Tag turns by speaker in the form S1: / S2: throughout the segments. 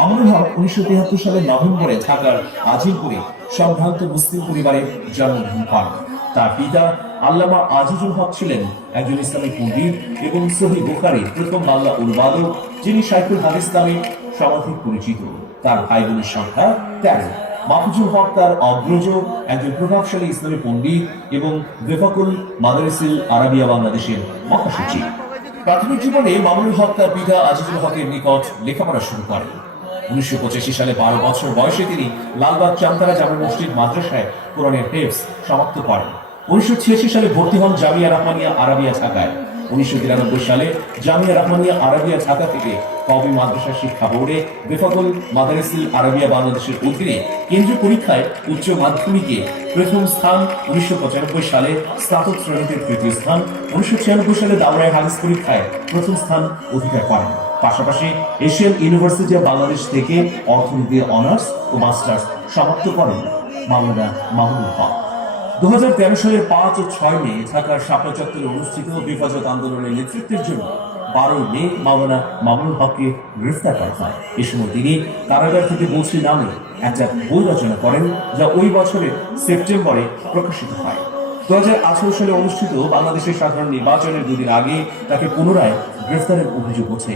S1: মামুনুল হক উনিশশো তিয়াত্তর নভেম্বরে ঢাকার আজিমপুরে সম্ভ্রান্ত মুসলিম পরিবারে জন্মগ্রহণ করেন। তার পিতা আল্লামা আজিজুল হক ছিলেন একজন পণ্ডিত এবং সহি বুখারীর প্রথম বাংলা অনুবাদক, যিনি পরিচিত। তার সংখ্যা তেরো। মাহফুজুল হক তার অগ্রজ, একজন প্রভাবশালী ইসলামী পণ্ডিত এবং বেফাকুল আরাবিয়া বাংলাদেশের মহাসচিব। প্রাথমিক জীবনে মামুনুল হক তার পিতা আজিজুল হকের নিকট লেখাপড়া শুরু করেন। উনিশশো পঁচাশি সালে বারো বছর বয়সে তিনি লালবাগ চামতারা জামে মসজিদ মাদ্রাসায় কোরআনের হেফস সমাপ্ত করেন। উনিশশো ছিয়াশি সালে ভর্তি হন জামিয়া রহমানিয়া আরাবিয়া ঢাকায়। উনিশশো তিরানব্বই সালে জামিয়া রহমানিয়া আরাবিয়া ঢাকা থেকে কবি মাদ্রাসা শিক্ষা বোর্ডে বেফাকুল মাদারিসিল আরাবিয়া বাংলাদেশের অধীনে কেন্দ্রীয় পরীক্ষায় উচ্চ মাধ্যমিকে প্রথম স্থান উনিশশো পঁচানব্বই সালে স্নাতক শ্রেণীতে তৃতীয় স্থান, উনিশশো ছিয়ানব্বই সালে দাওরায় হাদিস পরীক্ষায় প্রথম স্থান অধিকার করেন। পাশাপাশি এশিয়ান ইউনিভার্সিটি অব বাংলাদেশ থেকে অর্থনীতি, অনার্স ও মাস্টার্স সমাপ্ত করেন মাওলানা মাহমুদুল হক। দু হাজার তেরো সালের পাঁচ ও ছয় মে ঢাকার শাপলা চত্বরে অনুষ্ঠিত হেফাজত আন্দোলনের নেতৃত্বের জন্য বারো মে মাওলানা মামুনুল হককে গ্রেফতার করা হয়। এ সময় তিনি কারাগার থেকে বলছি নামে একটা বই রচনা করেন যা ওই বছরের সেপ্টেম্বরে প্রকাশিত হয়। দু হাজার আঠেরো সালে অনুষ্ঠিত বাংলাদেশের সাধারণ নির্বাচনের দুদিন আগে তাকে পুনরায় গ্রেফতারের অভিযোগ ওঠে।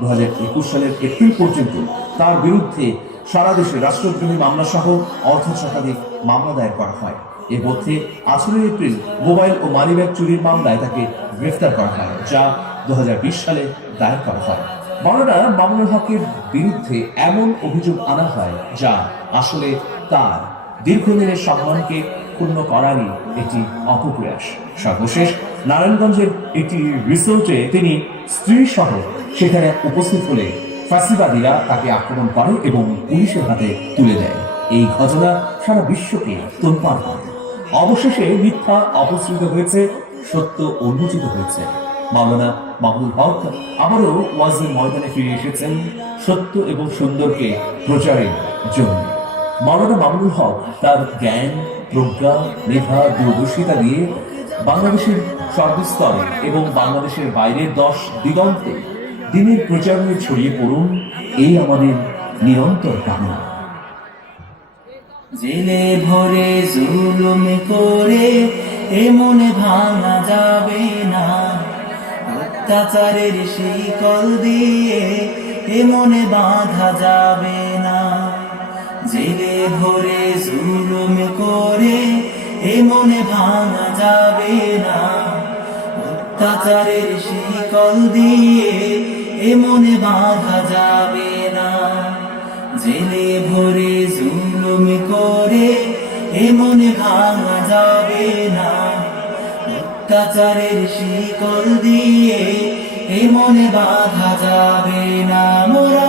S1: দুহাজার একুশ সালের এপ্রিল পর্যন্ত তার বিরুদ্ধে সারা দেশে রাষ্ট্রদ্রোহী মামলা সহ অর্ধ শতাধিক মামলা দায়ের করা হয়। এর মধ্যে আঠারোই এপ্রিল মোবাইল ও মানিব্যাগ চুরির মামলায় তাকে গ্রেফতার করা হয়, যা দু হাজার বিশ সালে দায়ের করা হয়। মাওলানা মামুনুল হকের বিরুদ্ধে এমন অভিযোগ আনা হয় যা আসলে তার দীর্ঘদিনের সম্মানকে ক্ষুণ্ণ করারই একটি অপপ্রয়াস। সর্বশেষ নারায়ণগঞ্জের একটি রিসোর্টে তিনি স্ত্রী সহ সেখানে উপস্থিত হলে ফাঁসিবাদীরা তাকে আক্রমণ করে এবং পুলিশের হাতে তুলে দেয়। এই ঘটনা সারা বিশ্বকে তোলপাড় করে। অবশেষে মিথ্যা অপসৃত হয়েছে, সত্য উন্মোচিত হয়েছে। মাওলানা মাহমুদ হক আবারও ওয়াজের ময়দানে ফিরে এসেছেন, সত্য এবং সুন্দরকে প্রচারের জন্য। মাওলানা মামুনুল হক তার জ্ঞান প্রজ্ঞা, মেধা, দূরদর্শিতা দিয়ে বাংলাদেশের সর্বস্তরে এবং বাংলাদেশের বাইরের দশ দিগন্তে দিনের প্রচারণে ছড়িয়ে পড়ুন এই আমাদের নিরন্তর কামনা।
S2: জেলে ভরে জুলুম করে এ মনে ভাঙা যাবে না। অত্যাচারের শিকল দিয়ে এ মনে বাঁধা যাবে জেলে ভরে জুলুম করে, এ মনে ভাঙা যাবে না। অত্যাচারের শিকল দিয়ে এ মনে বাঁধা যাবে না। জেলে ভরে জুলুম করে, এ মনে ভাঙা যাবে না। অত্যাচারের শিকল দিয়ে এ মনে বাঁধা যাবে না। মোরা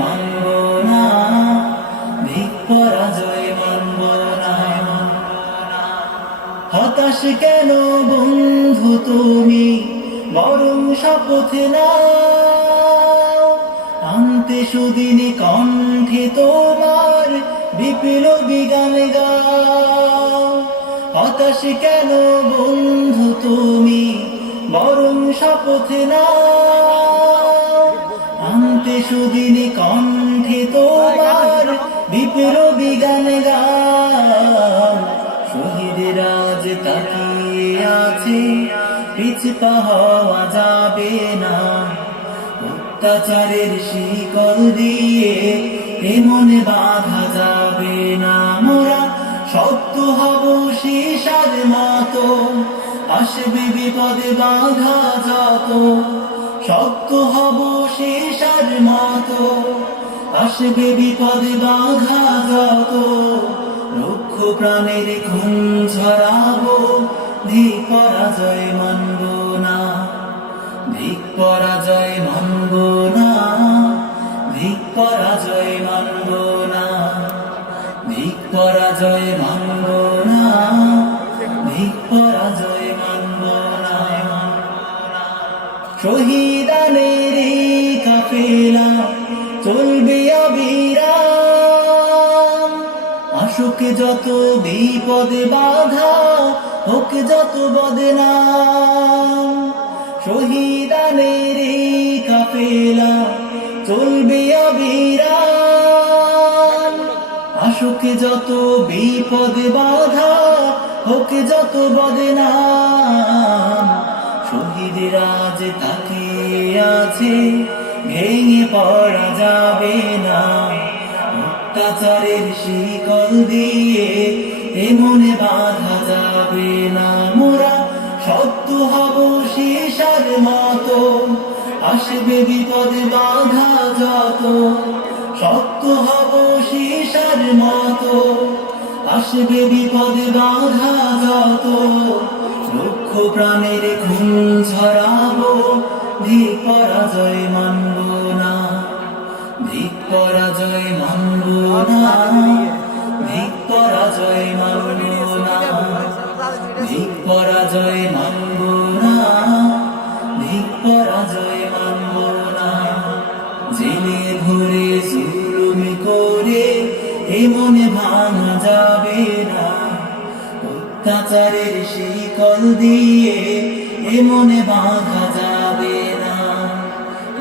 S2: কেন বন্ধু তুমি? বরং শপথ নাও। আনতে সুদিনী কণ্ঠে তোমার বিপ্লবী গান গাও। হতাশ কেন বন্ধু তুমি? বরং শপথ নাও। আনতে সুদিনী কণ্ঠে তোমার বিপ্লবী গান গাও। রাজ তাকিয়ে আছে পিছপা হওয়া যাবে না। অত্যাচারের শিকল দিয়ে এ মনে বাধা যাবে না। মোরা সত্য হব শিশার মতো, আসবে বিপদে বাধা যত। সত্য হব শিশার মতো, আসবে বিপদে বাধা যত। প্রাণের খুন ছড়াবো ধিক পরাজয় মানব না। ধিক পরাজয় মানব না। ধিক পরাজয় মানব না। ভিক পরাজয় মানব না। ভিক পরাজয় মানব না। শহীদানের কাফেলা, চলবে অবিরাম আসুক যত বিপদে বাধা, হোক যত বদনাম শহীদানের এই কাফেলা চলবে অবিরাম আসুক যত বিপদ বাধা, হোক যত বদনাম শহীদের আজ তাকে আছে, ভেঙে পড়া যাবে না। অত্যাচারের শিকল দিয়ে এ মনে বাধা যাবে না মোরা। সত্য হব শেষার মতো, আসবে বিপদ বাধা যত। সত্য হব শেষার মতো, আসবে বিপদ বাধা যত। লক্ষ প্রাণের খুন ছড়াবো ভিক পরাজয় মানব না। ভিক পরাজয় মানব না ভিক পরাজয় মানব না না ভিক পরাজয় মানব না জেলে ভরে জুলুম করে এ মনে না অত্যাচারের শিকল দিয়ে এ বাঁধা যাবে না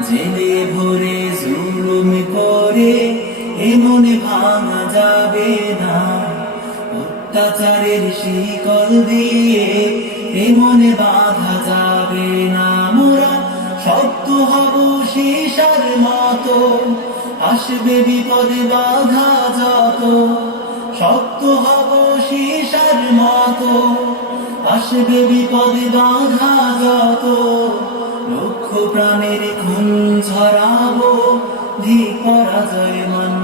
S2: জেলে ভরে জুলুম করে মনে ভাঙা যাবে না। অত্যাচারের শিকল দিয়ে এ মনে বাঁধা যাবে না। মোরা সত্য হব শেষার মতো। আসবে বিপদে বাধা যত। সত্য হব শেষার মতো। আসবে বিপদে বাধা যত। লক্ষ প্রাণের খুন ছড়াবো ধিক পরাজয় মানব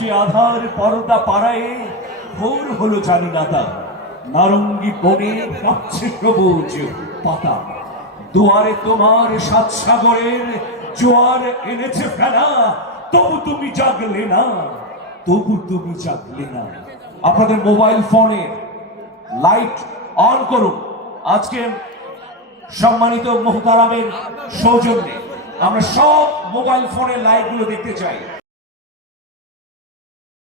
S1: যে আধার পর্দা পাড়ায় ভোর হলো জানি না নারঙ্গি বনে কাঁপছে সবুজ পাতা। দুয়ারে তোমার সাত সাগরের জোয়ার এনেছে ফেলা। তবু তুমি জাগলে না, তবু তুমি জাগলে না। আপনাদের মোবাইল ফোনে লাইট অন করুন। আজকে সম্মানিত মোহতারামের সৌজন্যে আমরা সব মোবাইল ফোনের লাইটগুলো দেখতে চাই।